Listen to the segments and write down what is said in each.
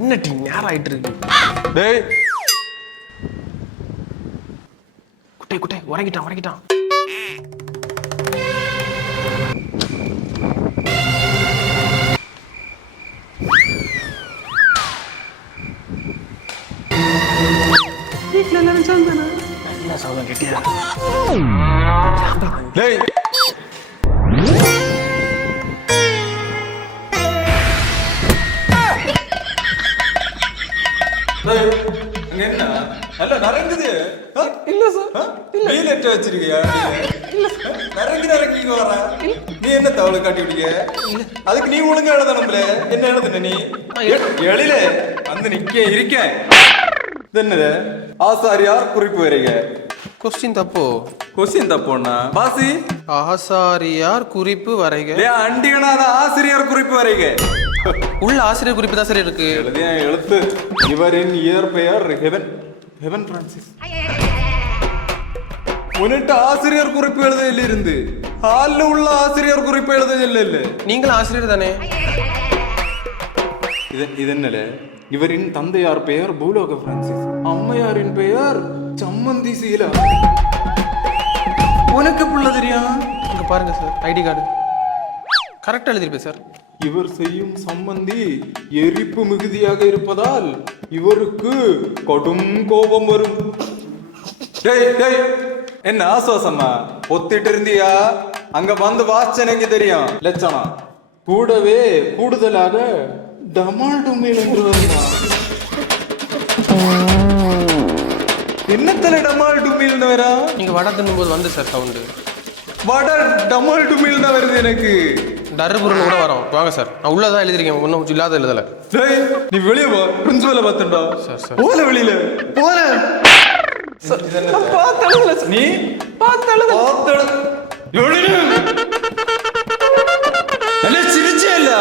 என்ன டீ நேரம் ஆயிட்டு இருக்கு. டேய் குட்டை குட்டை உறங்கிட்டான் உறங்கிட்டான். வீட்டுல எல்லாரும் சாந்தானா? என்ன சவுதம் கேட்டியா? டேய் என்ன நல்ல நரங்குது. இல்ல சார் வீல் எட்ட வச்சிருக்கியா? நரங்கி வர நீ என்ன தவளை காட்டி விடுங்க. அதுக்கு நீ ஒழுங்கா எழுதணும்ல. என்ன எழுதுன நீ? எழில வந்து நிக்க இருக்க. இது என்னது? ஆசாரியார் குறிப்பு வரைக. கொஸ்டின் தப்போ? கொஸ்டின் தப்போண்ணா பாசி. ஆசாரியார் குறிப்பு வரைக. அண்டிகனாத ஆசிரியர் குறிப்பு வரைக. உள்ள ஆசிரியர் குறிப்பு தான் சரி இருக்கு. எழுதிய எழுத்து இவரின் இயற்பெயர் ஹெவன் ஹெவன் பிரான்சிஸ். உன்னிட்ட ஆசிரியர் குறிப்பு எழுதையில இருந்து ஹால்ல உள்ள ஆசிரியர் குறிப்பு எழுதையில இல்ல. நீங்களும் ஆசிரியர் தானே? இது என்னல? இவரின் தந்தையார் பெயர் பூலோக பிரான்சிஸ், அம்மையாரின் பெயர் சம்மந்தி சீலா. உனக்கு புள்ள தெரியும்? இங்க பாருங்க சார், ஐடி கார்டு கரெக்டா எழுதிருப்பேன் சார். இவர் செய்யும் சம்பந்தி எரிப்பு மிகுதியாக இருப்பதால் இவருக்கு கடும் கோபம் வரும். என்ன ஆசுவாசமா ஒத்திட்டு இருந்தியா? அங்க வந்து வாசிச்ச எனக்கு தெரியும் லட்சணம். கூடவே கூடுதலாக டமால் டுமில் என்று வருமா? என்னத்தல டமால் டுமில்னு வரா? நீங்க வடை தின்னும்போது வந்து சார் சவுண்டு. வடை டமால் டுமில் தான் வருது எனக்கு. டர்புருன்னு கூட வரும். வாங்க சார், நான் உள்ளதான் எழுதிருக்கேன், ஒன்றும் இல்லாத எழுதல. நீ வெளியே போ, பிரின்சிபலை பார்த்தா சார். சார் போல வெளியில போல. நீ சிரிச்சே இல்ல.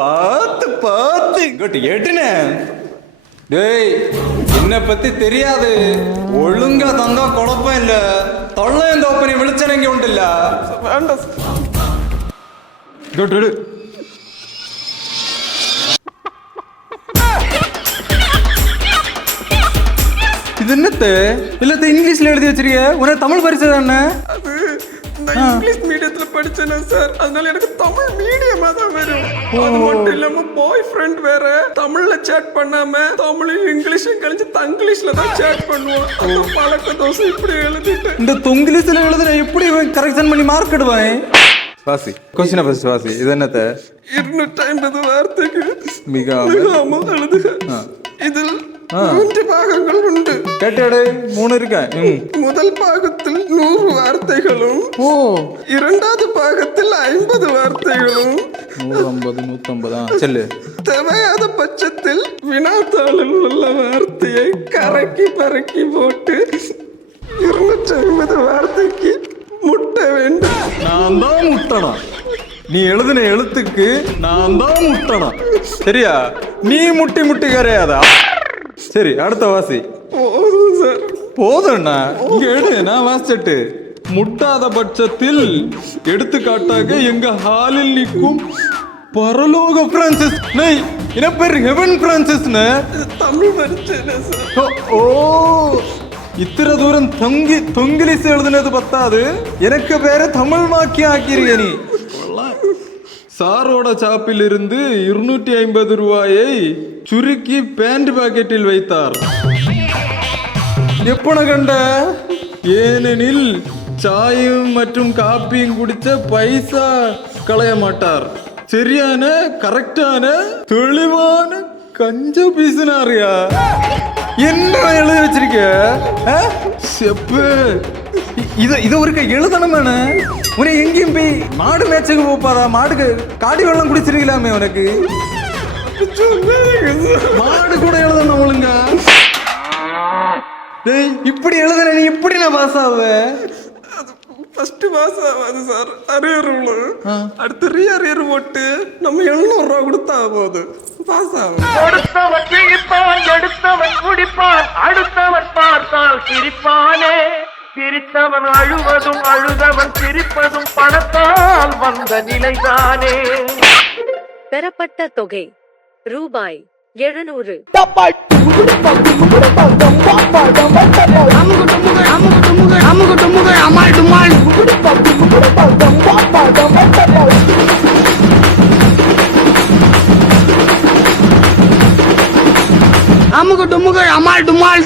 பார்த்து பார்த்து டேய் என்ன பத்தி தெரியாது. ஒழுங்கா தந்தா குழப்பம் இல்ல. தொள்ளையும் தோப்பனி விழிச்சனங்க உண்டுல்ல. வேண்டாம் இது என்னத்த இல்லத்த இங்கிலீஷ்ல எழுதி வச்சிருக்க? உனக்கு தமிழ் பரிசு தானே? அது நான் இங்கிலீஷ் மீடியத்துல படிச்சேனா சார், அதனால எனக்கு தமிழ் மீடியமா தான் வரும். அது மட்டும் இல்லாம பாய் ஃப்ரெண்ட் வேற. தமிழ்ல சேட் பண்ணாம தமிழையும் இங்கிலீஷையும் கழிச்சு தங்கிலீஷ்ல தான் சேட் பண்ணுவோம். அந்த பழக்க தோசை இப்படி எழுதிட்டேன். இந்த தொங்கிலீஷ்ல எழுதுன எப்படி கரெக்ஷன் பண்ணி மார்க் எடுவான்? வாசி கொஸ்டினை ஃபர்ஸ்ட் வாசி. இது என்னத்த? 250 வார்த்தைக்கு மிகாம எழுதுக. இதில் 3 பாகங்கள் உண்டு. கேட்டாடு 3 இருக்க. முதல் பாகத்தில் 100 வார்த்தைகளும், இரண்டாவது பாகத்தில் 50 வார்த்தைகளும், 150 150 செல்லு. தேவையாத பட்சத்தில் வினாத்தாளில் உள்ள வார்த்தையை கரக்கி பறக்கி போட்டு 250 வார்த்தைக்கு முட்ட வேண்டும். நான் தான் முட்டணும். நீ எழுதின எழுத்துக்கு நான் தான் முட்டணும். சரியா? நீ முட்டி முட்டி கரையாதா? சரி, அடுத்த வாசி. போதும் சார். போதும்ண்ணா, இங்க எடு, நான் வாசிச்சட்டு. முட்டாத பட்சத்தில் எடுத்துக்காட்டாக எங்க ஹாலில் நிற்கும் பரலோக பிரான்சிஸ். என்ன பேர்? ஹெவன் பிரான்சிஸ்னு தமிழ் படிச்சேன் சார். ஓ இத்தனை தூரம் தொங்கிலிஸ் எழுதுனது பத்தாது, எனக்கு பேர தமிழ் வாக்கியம் ஆக்கிருக்க நீ. சாரோட சாப்பில் இருந்து 250 ரூபாயை சுருக்கி பேண்ட் பாக்கெட்டில் வைத்தார். எப்பன கண்ட? ஏனெனில் சாயும் மற்றும் காப்பியும் குடிச்ச பைசா களைய மாட்டார். சரியான கரெக்டான தெளிவான கஞ்ச பீசுனாரியா? என்ன எழுதி வச்சிருக்க? செப்பு இது ஒரு எழுதணும். உன எங்கேயும் போய் மாடு மேய்ச்சக்கு போப்பாதா? மாடுக்கு காடி வெள்ளம் குடிச்சிருக்கலாமே உனக்கு. மாடு கூட எழுதணும் ஒழுங்கா. இப்படி எழுதுன நீ இப்படி நான் பாஸ் ஆவ? ஃபர்ஸ்ட் பாஸ் ஆகாது சார், அரியர் உள்ள. அடுத்து ரீஅரியர் போட்டு நம்ம 700 ரூபா கொடுத்தா போது பாஸ் ஆகும். கொடுத்தவன் கிழிப்பான், எடுத்தவன் குடிப்பான், அடுத்தவன் பார்த்தால் சிரிப்பானே. சிரித்தவன் அழுவதும் அழுதவன் சிரிப்பதும் பணத்தால் வந்த நிலைதானே. பெறப்பட்ட தொகை ரூபாய் 700. அமுகு டுமுகு அமால் டுமால்